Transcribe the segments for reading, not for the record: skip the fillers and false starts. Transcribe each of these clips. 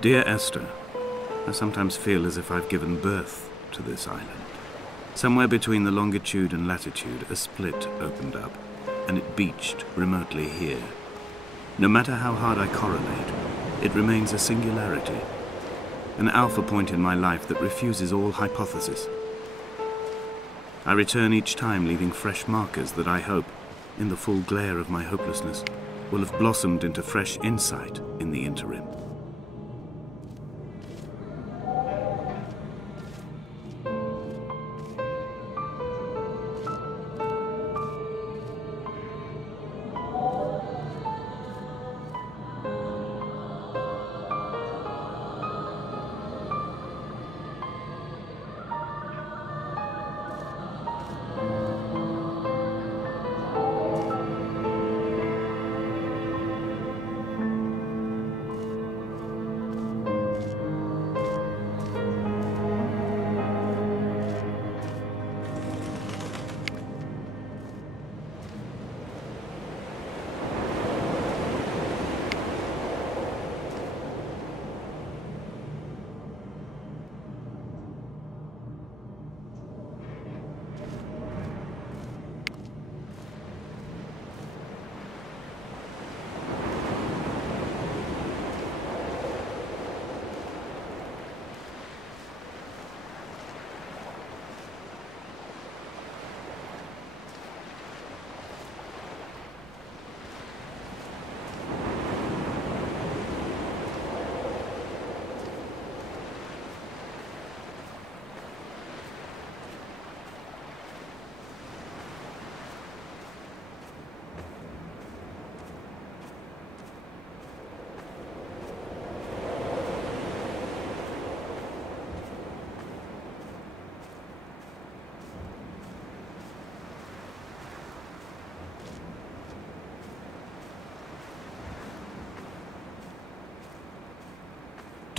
Dear Esther, I sometimes feel as if I've given birth to this island. Somewhere between the longitude and latitude, a split opened up, and it beached remotely here. No matter how hard I correlate, it remains a singularity, an alpha point in my life that refuses all hypothesis. I return each time leaving fresh markers that I hope, in the full glare of my hopelessness, will have blossomed into fresh insight in the interim.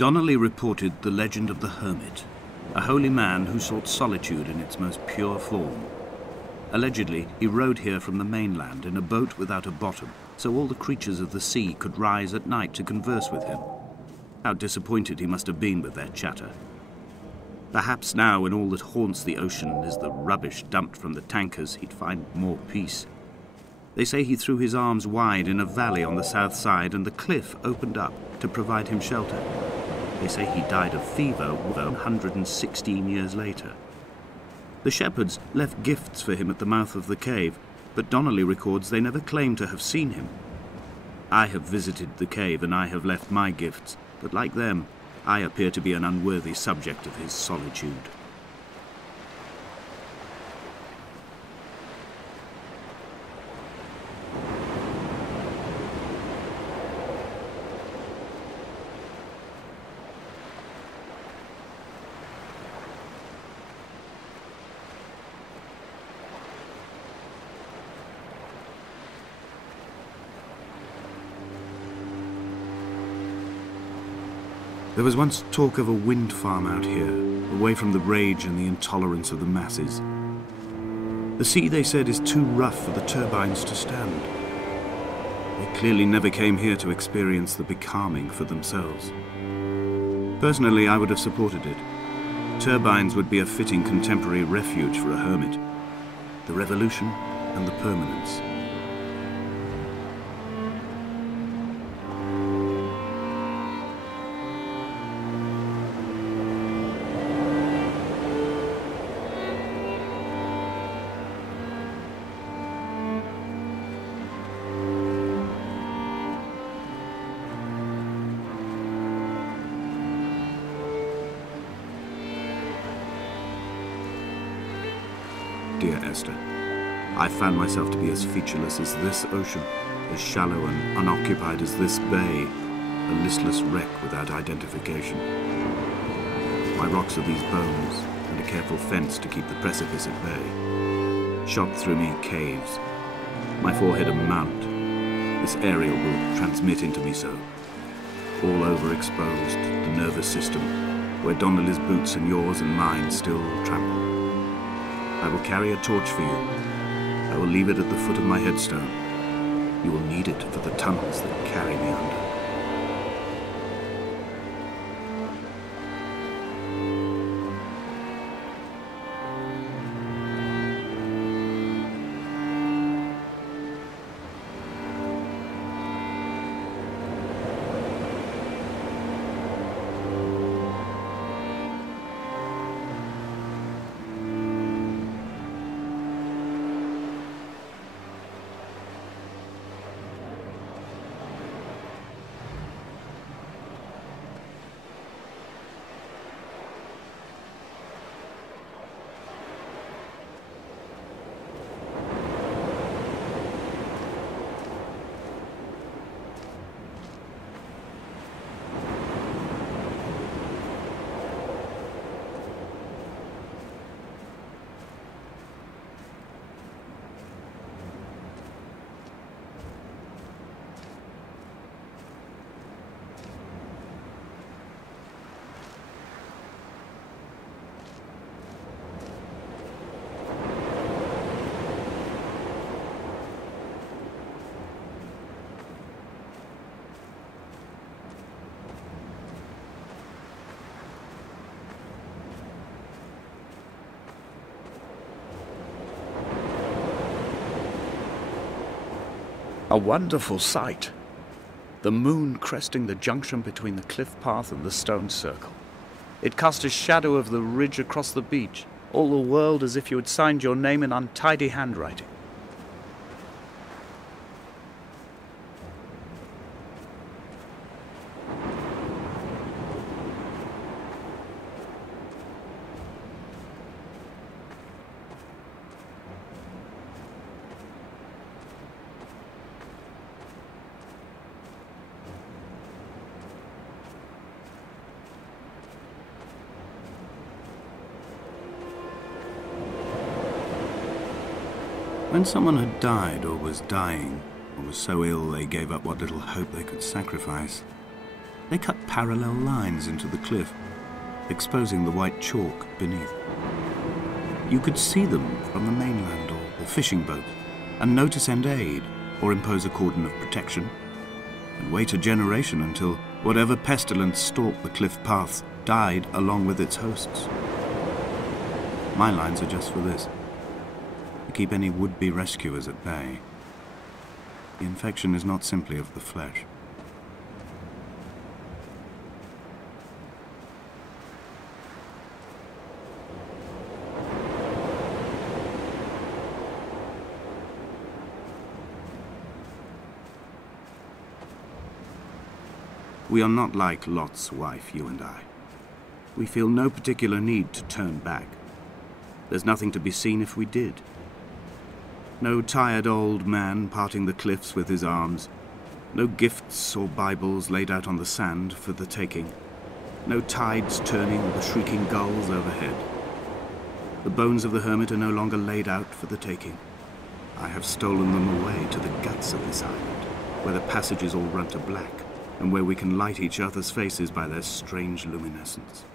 Donnelly reported the legend of the hermit, a holy man who sought solitude in its most pure form. Allegedly, he rode here from the mainland in a boat without a bottom, so all the creatures of the sea could rise at night to converse with him. How disappointed he must have been with their chatter. Perhaps now, when all that haunts the ocean is the rubbish dumped from the tankers, he'd find more peace. They say he threw his arms wide in a valley on the south side, and the cliff opened up to provide him shelter. They say he died of fever 116 years later. The shepherds left gifts for him at the mouth of the cave, but Donnelly records they never claimed to have seen him. I have visited the cave and I have left my gifts, but like them, I appear to be an unworthy subject of his solitude. There was once talk of a wind farm out here, away from the rage and the intolerance of the masses. The sea, they said, is too rough for the turbines to stand. They clearly never came here to experience the becalming for themselves. Personally, I would have supported it. Turbines would be a fitting contemporary refuge for a hermit. The revolution and the permanence. Dear Esther, I found myself to be as featureless as this ocean, as shallow and unoccupied as this bay, a listless wreck without identification. My rocks are these bones, and a careful fence to keep the precipice at bay. Shot through me caves, my forehead a mount. This aerial will transmit into me so. All overexposed, the nervous system, where Donnelly's boots and yours and mine still trample. I will carry a torch for you. I will leave it at the foot of my headstone. You will need it for the tunnels that carry me under. A wonderful sight. The moon cresting the junction between the cliff path and the stone circle. It cast a shadow of the ridge across the beach, all the world as if you had signed your name in untidy handwriting. When someone had died or was dying, or was so ill they gave up what little hope they could sacrifice, they cut parallel lines into the cliff, exposing the white chalk beneath. You could see them from the mainland or the fishing boat, and know to send aid or impose a cordon of protection, and wait a generation until whatever pestilence stalked the cliff paths died along with its hosts. My lines are just for this. To keep any would-be rescuers at bay. The infection is not simply of the flesh. We are not like Lot's wife, you and I. We feel no particular need to turn back. There's nothing to be seen if we did. No tired old man parting the cliffs with his arms. No gifts or Bibles laid out on the sand for the taking. No tides turning or the shrieking gulls overhead. The bones of the hermit are no longer laid out for the taking. I have stolen them away to the guts of this island, where the passages all run to black, and where we can light each other's faces by their strange luminescence.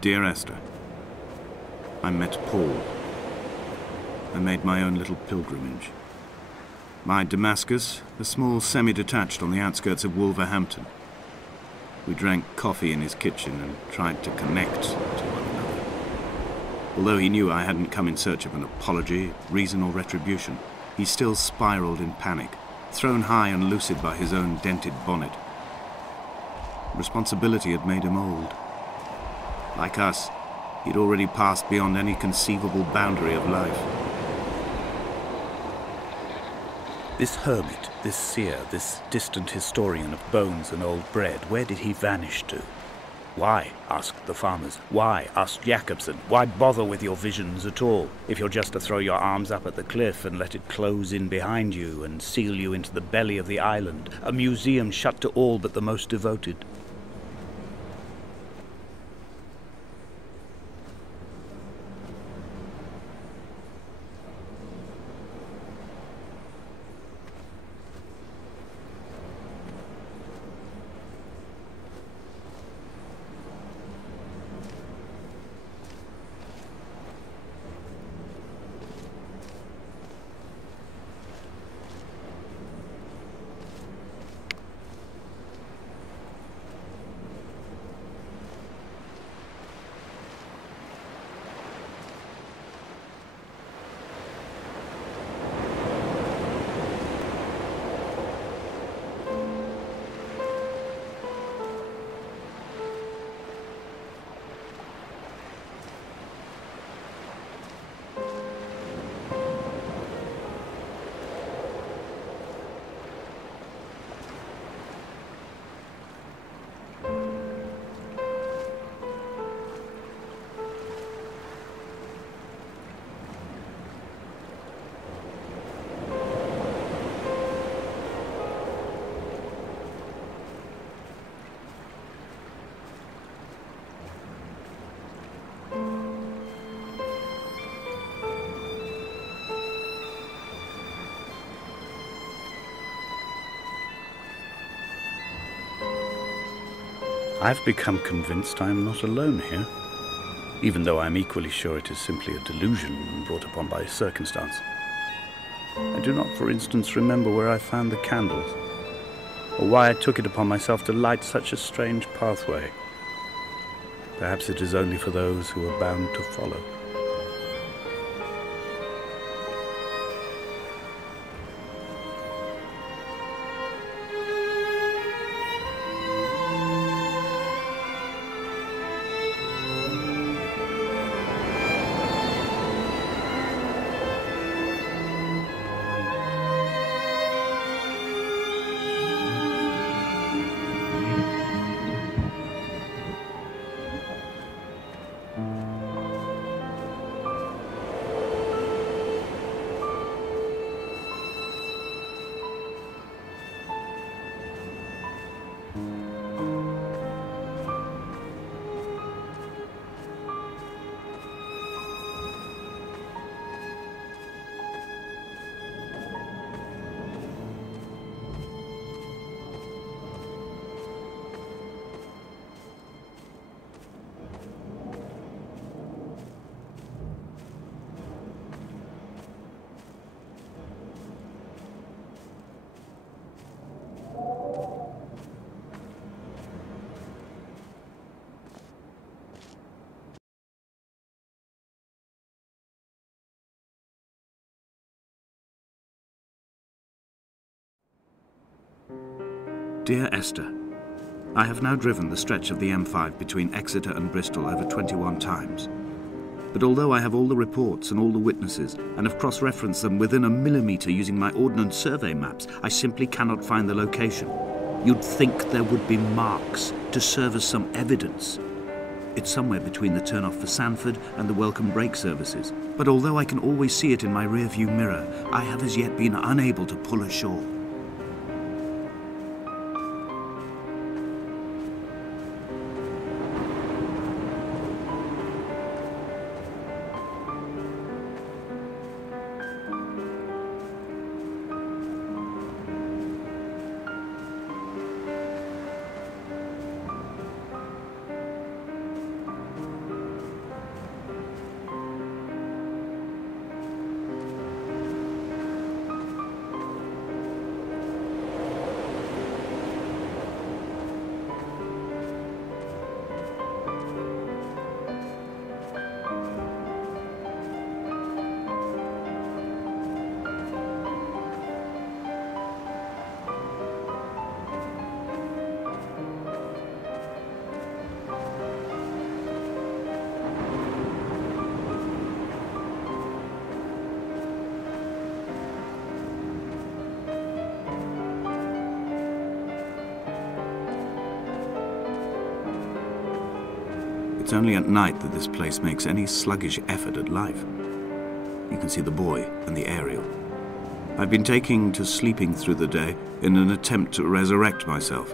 Dear Esther, I met Paul. I made my own little pilgrimage. My Damascus, a small semi-detached on the outskirts of Wolverhampton. We drank coffee in his kitchen and tried to connect to one another. Although he knew I hadn't come in search of an apology, reason or retribution, he still spiraled in panic, thrown high and lucid by his own dented bonnet. Responsibility had made him old. Like us, he'd already passed beyond any conceivable boundary of life. This hermit, this seer, this distant historian of bones and old bread, where did he vanish to? Why, asked the farmers. Why, asked Jakobsen. Why bother with your visions at all, if you're just to throw your arms up at the cliff and let it close in behind you and seal you into the belly of the island, a museum shut to all but the most devoted? I've become convinced I am not alone here. even though I am equally sure it is simply a delusion brought upon by circumstance. I do not, for instance, remember where I found the candles, or why I took it upon myself to light such a strange pathway. Perhaps it is only for those who are bound to follow. Dear Esther, I have now driven the stretch of the M5 between Exeter and Bristol over 21 times. But although I have all the reports and all the witnesses, and have cross-referenced them within a millimetre using my ordnance survey maps, I simply cannot find the location. You'd think there would be marks to serve as some evidence. It's somewhere between the turn-off for Sanford and the welcome brake services. But although I can always see it in my rear-view mirror, I have as yet been unable to pull ashore. It's only at night that this place makes any sluggish effort at life. You can see the buoy and the aerial. I've been taking to sleeping through the day in an attempt to resurrect myself.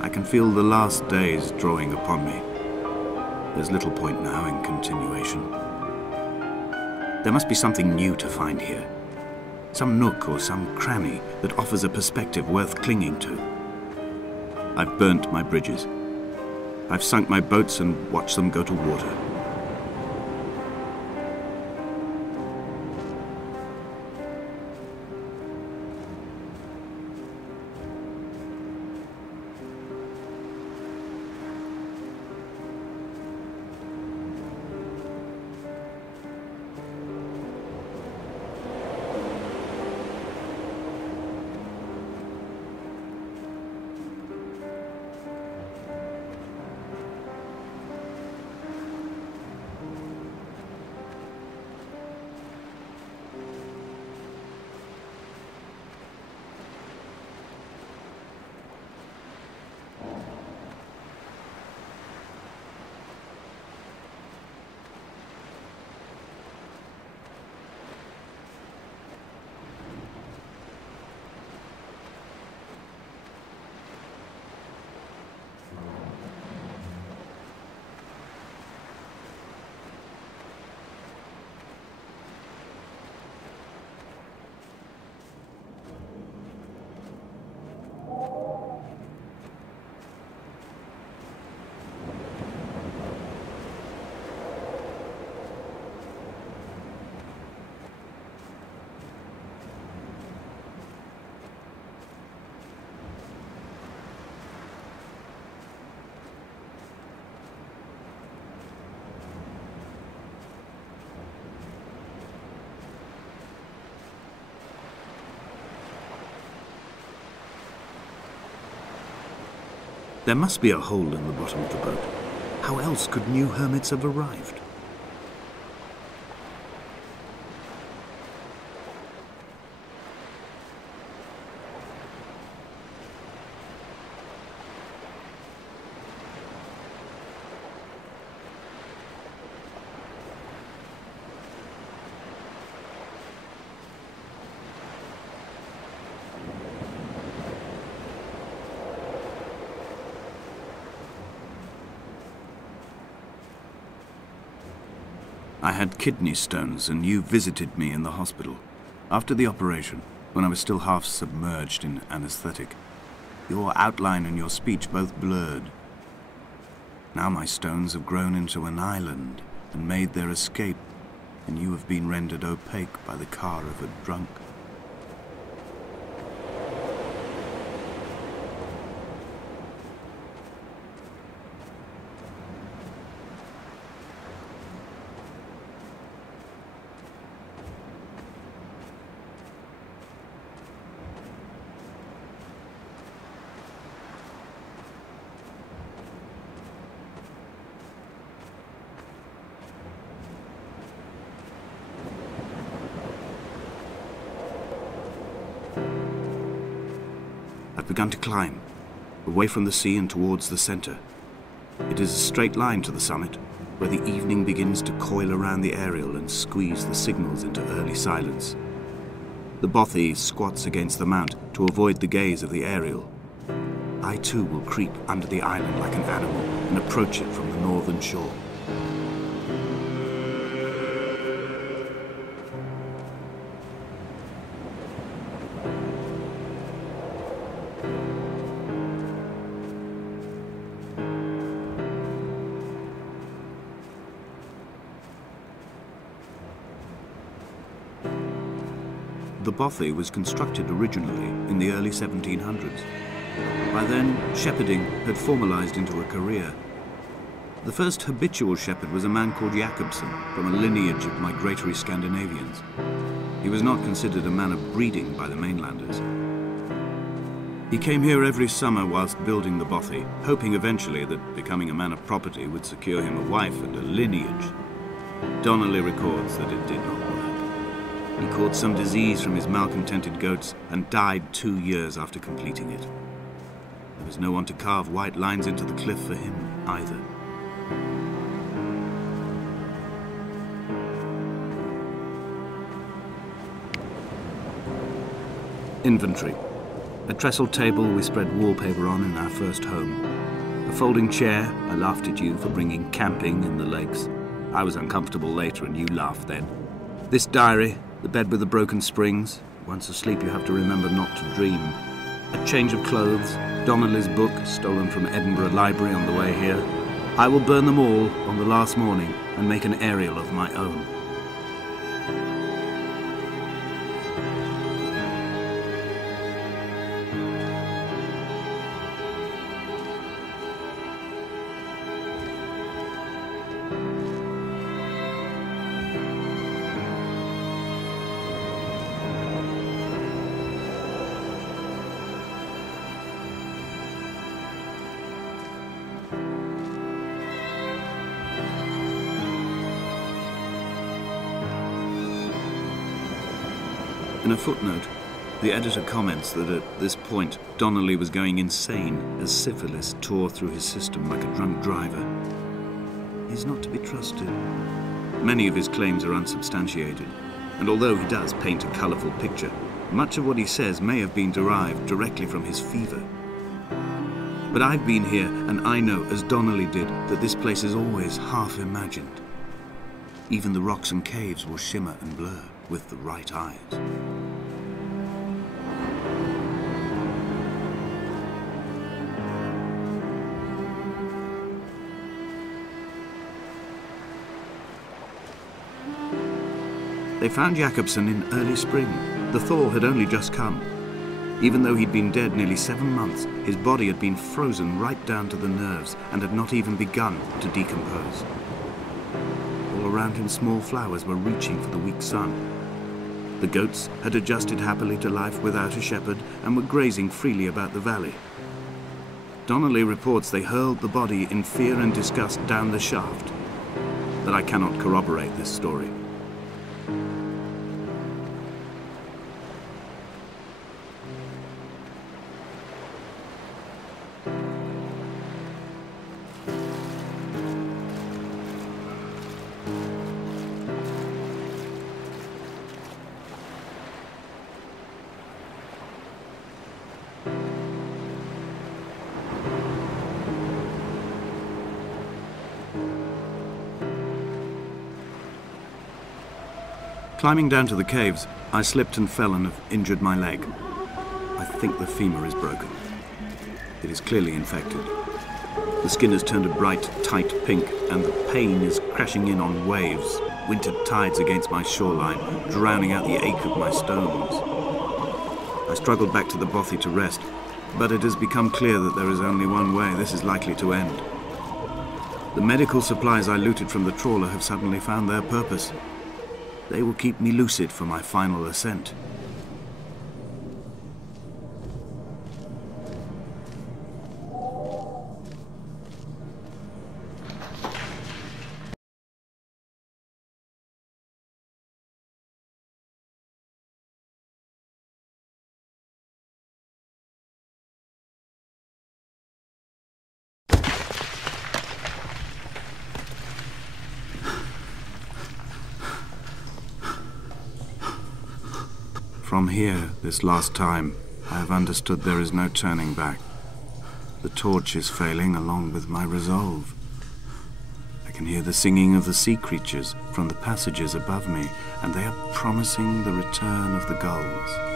I can feel the last days drawing upon me. There's little point now in continuation. There must be something new to find here. Some nook or some cranny that offers a perspective worth clinging to. I've burnt my bridges. I've sunk my boats and watched them go to water. There must be a hole in the bottom of the boat. How else could new hermits have arrived? I had kidney stones, and you visited me in the hospital. After the operation, when I was still half submerged in anesthetic, your outline and your speech both blurred. Now my stones have grown into an island and made their escape, and you have been rendered opaque by the car of a drunk. I've begun to climb, away from the sea and towards the center. It is a straight line to the summit, where the evening begins to coil around the aerial and squeeze the signals into early silence. The bothy squats against the mount to avoid the gaze of the aerial. I too will creep under the island like an animal and approach it from the northern shore. The bothy was constructed originally in the early 1700s. By then, shepherding had formalized into a career. The first habitual shepherd was a man called Jakobsen, from a lineage of migratory Scandinavians. He was not considered a man of breeding by the mainlanders. He came here every summer whilst building the bothy, hoping eventually that becoming a man of property would secure him a wife and a lineage. Donnelly records that it did not work. He caught some disease from his malcontented goats and died 2 years after completing it. There was no one to carve white lines into the cliff for him either. Inventory. A trestle table we spread wallpaper on in our first home. A folding chair. I laughed at you for bringing camping in the lakes. I was uncomfortable later and you laughed then. This diary. The bed with the broken springs. Once asleep you have to remember not to dream. A change of clothes. Donnelly's book, stolen from Edinburgh Library on the way here. I will burn them all on the last morning and make an aerial of my own. In a footnote, the editor comments that at this point, Donnelly was going insane as syphilis tore through his system like a drunk driver. He's not to be trusted. Many of his claims are unsubstantiated, and although he does paint a colourful picture, much of what he says may have been derived directly from his fever. But I've been here, and I know, as Donnelly did, that this place is always half imagined. Even the rocks and caves will shimmer and blur with the right eyes. They found Jakobsen in early spring. The thaw had only just come. Even though he'd been dead nearly 7 months, his body had been frozen right down to the nerves and had not even begun to decompose. All around him small flowers were reaching for the weak sun. The goats had adjusted happily to life without a shepherd and were grazing freely about the valley. Donnelly reports they hurled the body in fear and disgust down the shaft, but I cannot corroborate this story. Climbing down to the caves, I slipped and fell and have injured my leg. I think the femur is broken. It is clearly infected. The skin has turned a bright, tight pink, and the pain is crashing in on waves, winter tides against my shoreline, drowning out the ache of my stones. I struggled back to the bothy to rest, but it has become clear that there is only one way this is likely to end. The medical supplies I looted from the trawler have suddenly found their purpose. They will keep me lucid for my final ascent. From here, this last time, I have understood there is no turning back. The torch is failing along with my resolve. I can hear the singing of the sea creatures from the passages above me, and they are promising the return of the gulls.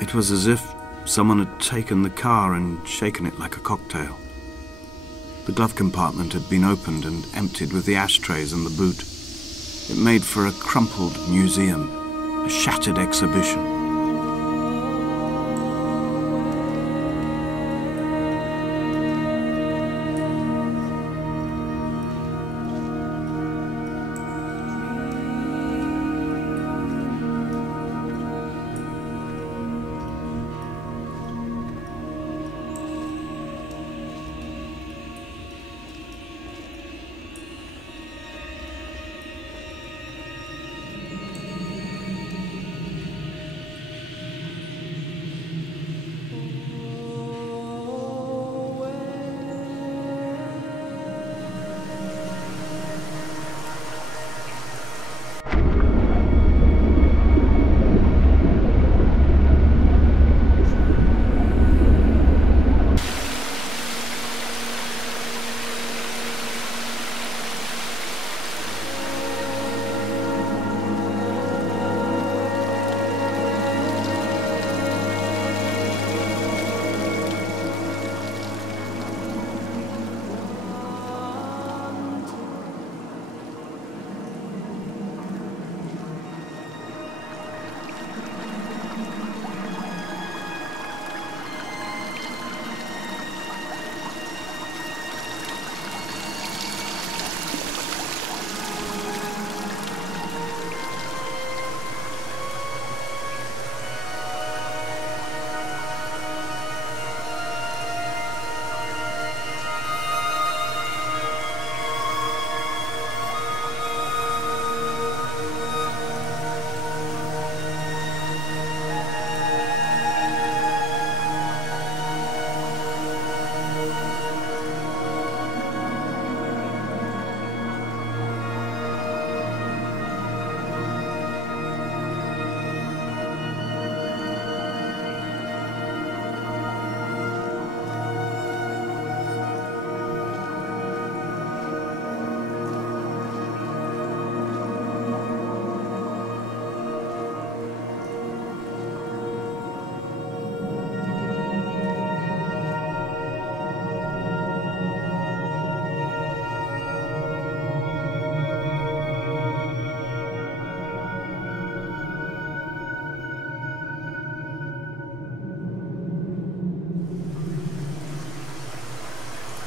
It was as if someone had taken the car and shaken it like a cocktail. The glove compartment had been opened and emptied with the ashtrays and the boot. It made for a crumpled museum, a shattered exhibition.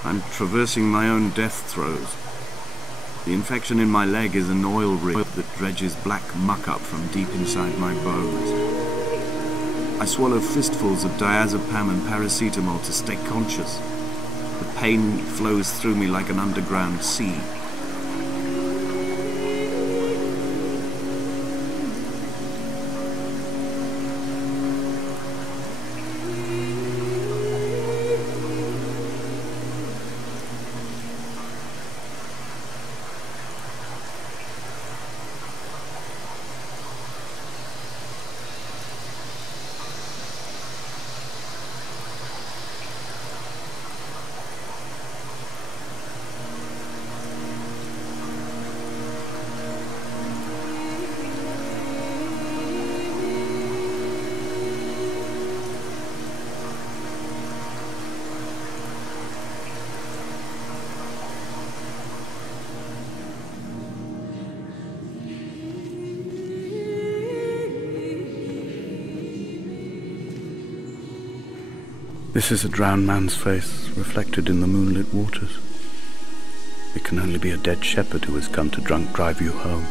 I'm traversing my own death throes. The infection in my leg is an oil rig that dredges black muck up from deep inside my bones. I swallow fistfuls of diazepam and paracetamol to stay conscious. The pain flows through me like an underground sea. This is a drowned man's face, reflected in the moonlit waters. It can only be a dead shepherd who has come to drunk drive you home.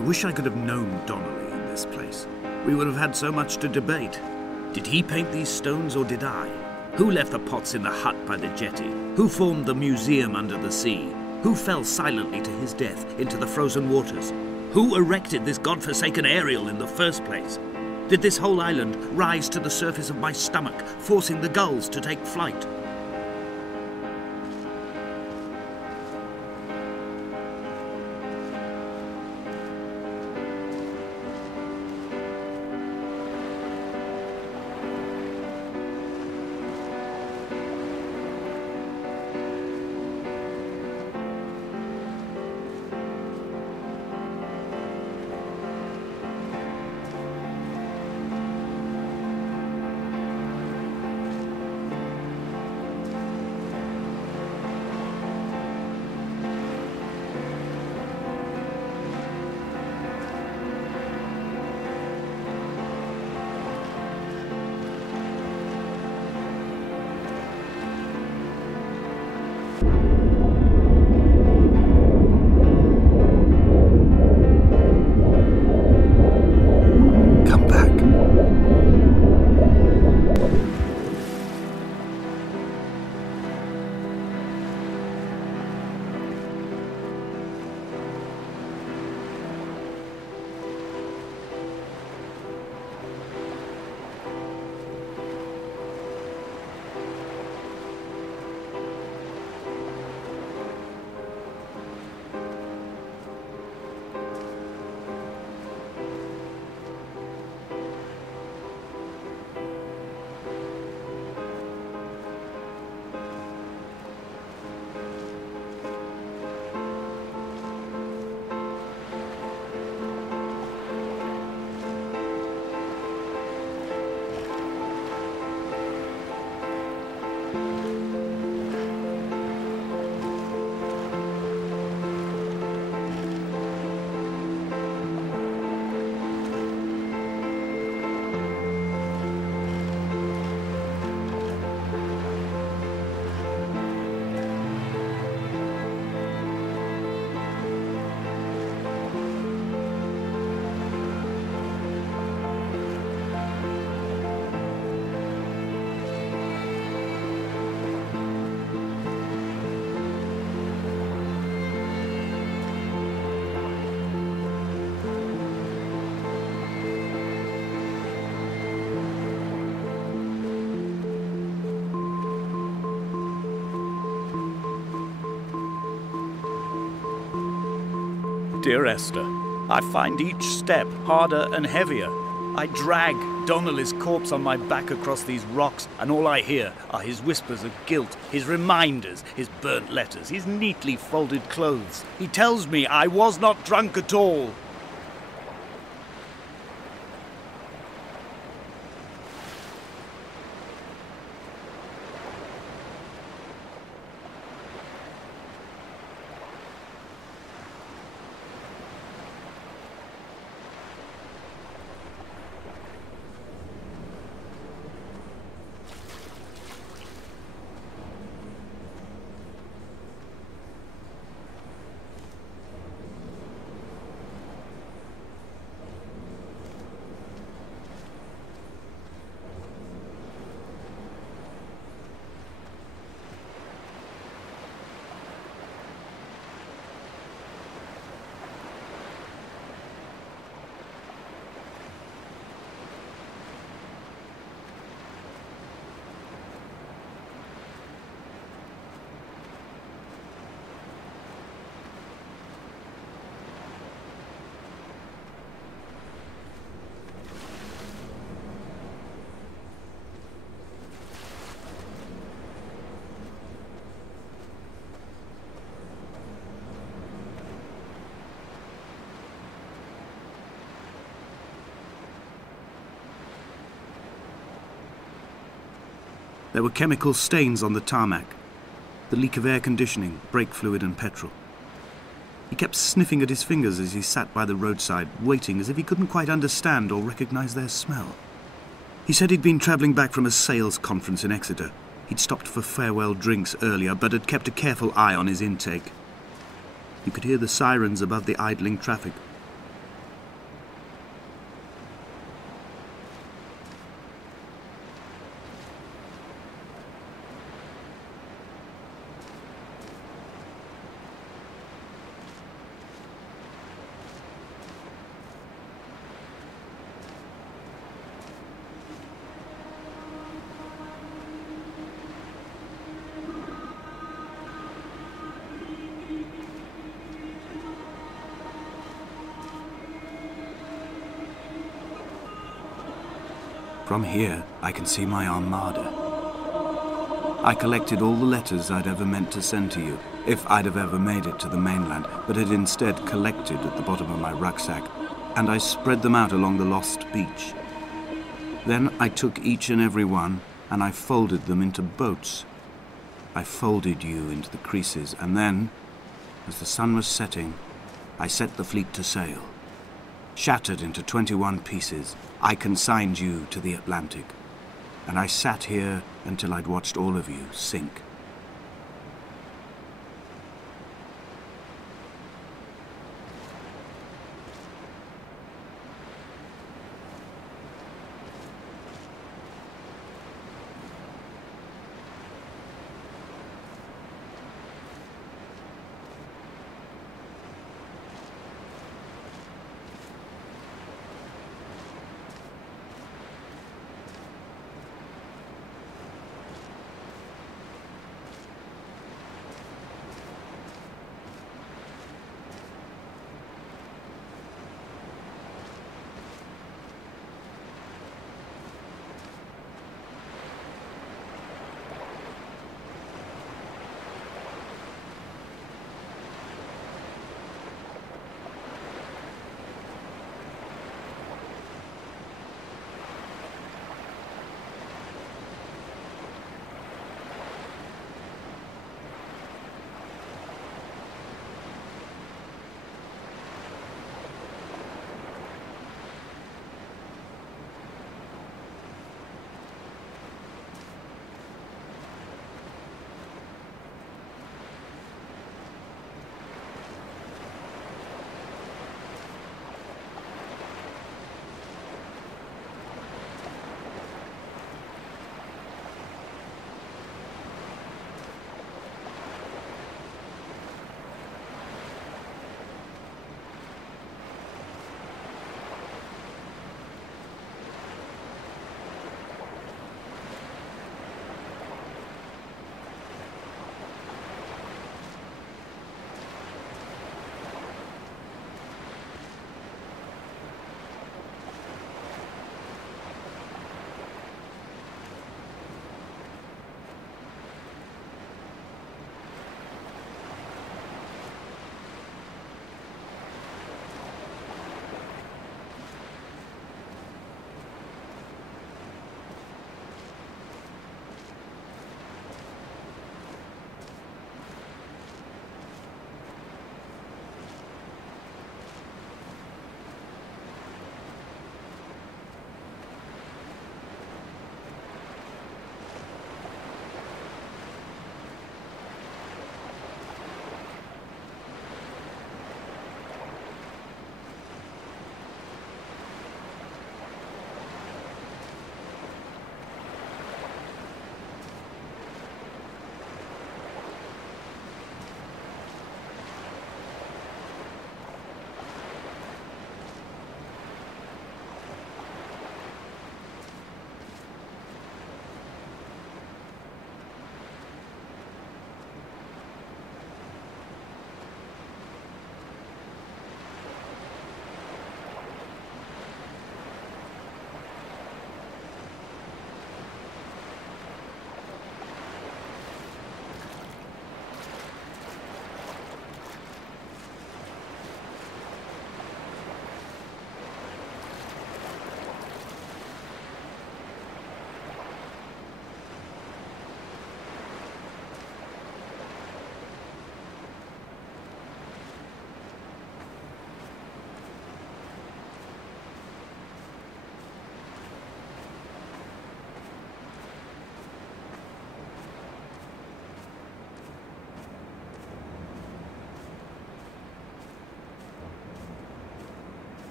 I wish I could have known Donnelly in this place. We would have had so much to debate. Did he paint these stones or did I? Who left the pots in the hut by the jetty? Who formed the museum under the sea? Who fell silently to his death into the frozen waters? Who erected this godforsaken aerial in the first place? Did this whole island rise to the surface of my stomach, forcing the gulls to take flight? Dear Esther, I find each step harder and heavier. I drag Donnelly's corpse on my back across these rocks, and all I hear are his whispers of guilt, his reminders, his burnt letters, his neatly folded clothes. He tells me I was not drunk at all. There were chemical stains on the tarmac, the leak of air conditioning, brake fluid and petrol. He kept sniffing at his fingers as he sat by the roadside, waiting as if he couldn't quite understand or recognize their smell. He said he'd been travelling back from a sales conference in Exeter. He'd stopped for farewell drinks earlier, but had kept a careful eye on his intake. You could hear the sirens above the idling traffic. From here, I can see my armada. I collected all the letters I'd ever meant to send to you, if I'd have ever made it to the mainland, but had instead collected at the bottom of my rucksack, and I spread them out along the lost beach. Then I took each and every one, and I folded them into boats. I folded you into the creases, and then, as the sun was setting, I set the fleet to sail. Shattered into 21 pieces, I consigned you to the Atlantic, and I sat here until I'd watched all of you sink.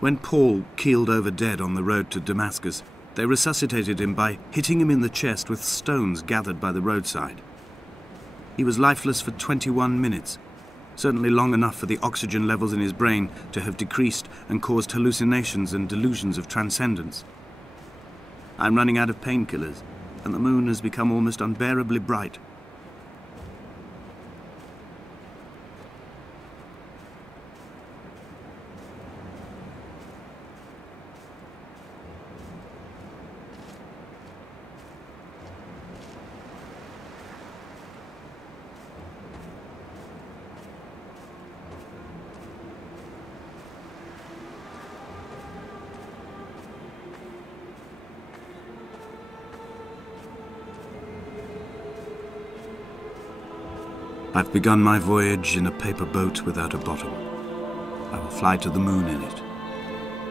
When Paul keeled over dead on the road to Damascus, they resuscitated him by hitting him in the chest with stones gathered by the roadside. He was lifeless for 21 minutes, certainly long enough for the oxygen levels in his brain to have decreased and caused hallucinations and delusions of transcendence. I'm running out of painkillers, and the moon has become almost unbearably bright. I've begun my voyage in a paper boat without a bottom. I will fly to the moon in it.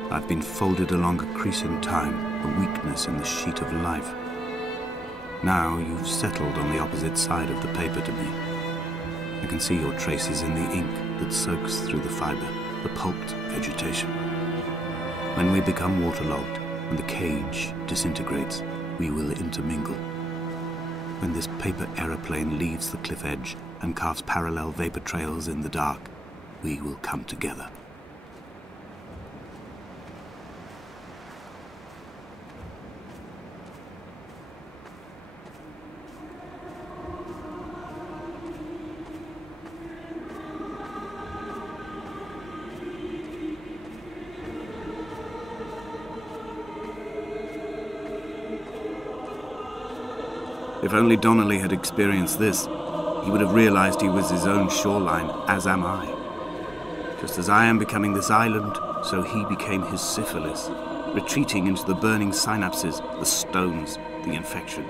I've been folded along a crease in time, a weakness in the sheet of life. Now you've settled on the opposite side of the paper to me. I can see your traces in the ink that soaks through the fiber, the pulped vegetation. When we become waterlogged and the cage disintegrates, we will intermingle. When this paper aeroplane leaves the cliff edge and carves parallel vapor trails in the dark, we will come together. If only Donnelly had experienced this, he would have realized he was his own shoreline, as am I. Just as I am becoming this island, so he became his syphilis, retreating into the burning synapses, the stones, the infection.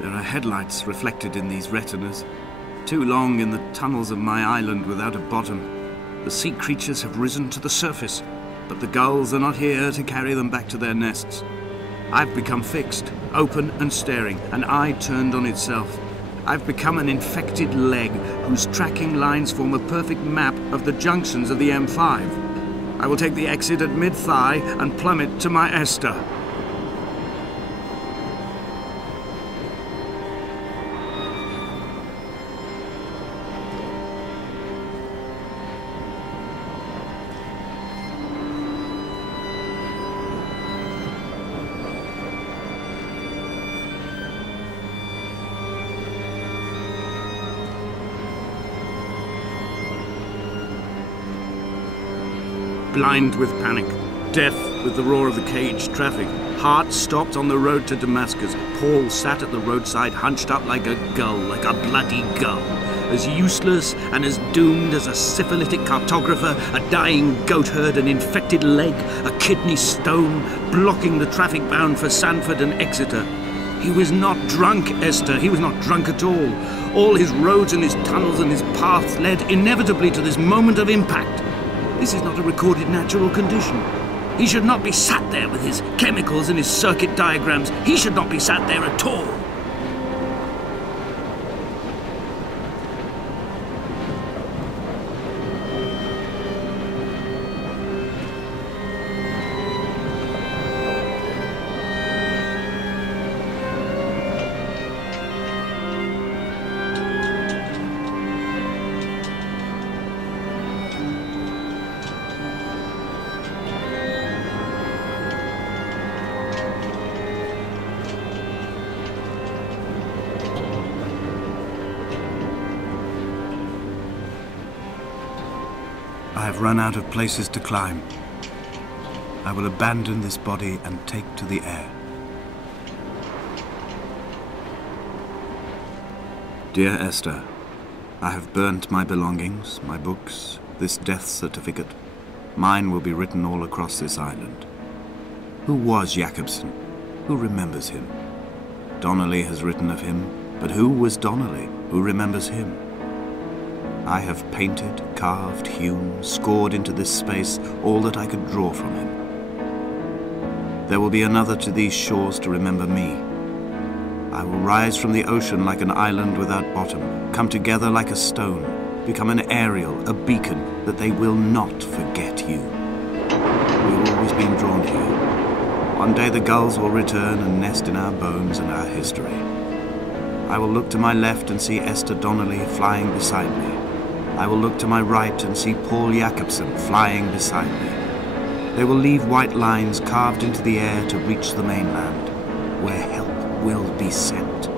There are headlights reflected in these retinas, too long in the tunnels of my island without a bottom. The sea creatures have risen to the surface, but the gulls are not here to carry them back to their nests. I've become fixed, open and staring, an eye turned on itself. I've become an infected leg whose tracking lines form a perfect map of the junctions of the M5. I will take the exit at mid-thigh and plummet to my Esther. Blind with panic, deaf with the roar of the cage traffic, heart stopped on the road to Damascus, Paul sat at the roadside hunched up like a gull, like a bloody gull, as useless and as doomed as a syphilitic cartographer, a dying goatherd, an infected leg, a kidney stone, blocking the traffic bound for Sanford and Exeter. He was not drunk, Esther, he was not drunk at all. All his roads and his tunnels and his paths led inevitably to this moment of impact. This is not a recorded natural condition. He should not be sat there with his chemicals and his circuit diagrams. He should not be sat there at all. I have run out of places to climb. I will abandon this body and take to the air. Dear Esther, I have burnt my belongings, my books, this death certificate. Mine will be written all across this island. Who was Jakobsen? Who remembers him? Donnelly has written of him. But who was Donnelly? Who remembers him? I have painted, carved, hewn, scored into this space all that I could draw from him. There will be another to these shores to remember me. I will rise from the ocean like an island without bottom, come together like a stone, become an aerial, a beacon, that they will not forget you. We've always been drawn here. One day the gulls will return and nest in our bones and our history. I will look to my left and see Esther Donnelly flying beside me. I will look to my right and see Paul Jacobsen flying beside me. They will leave white lines carved into the air to reach the mainland, where help will be sent.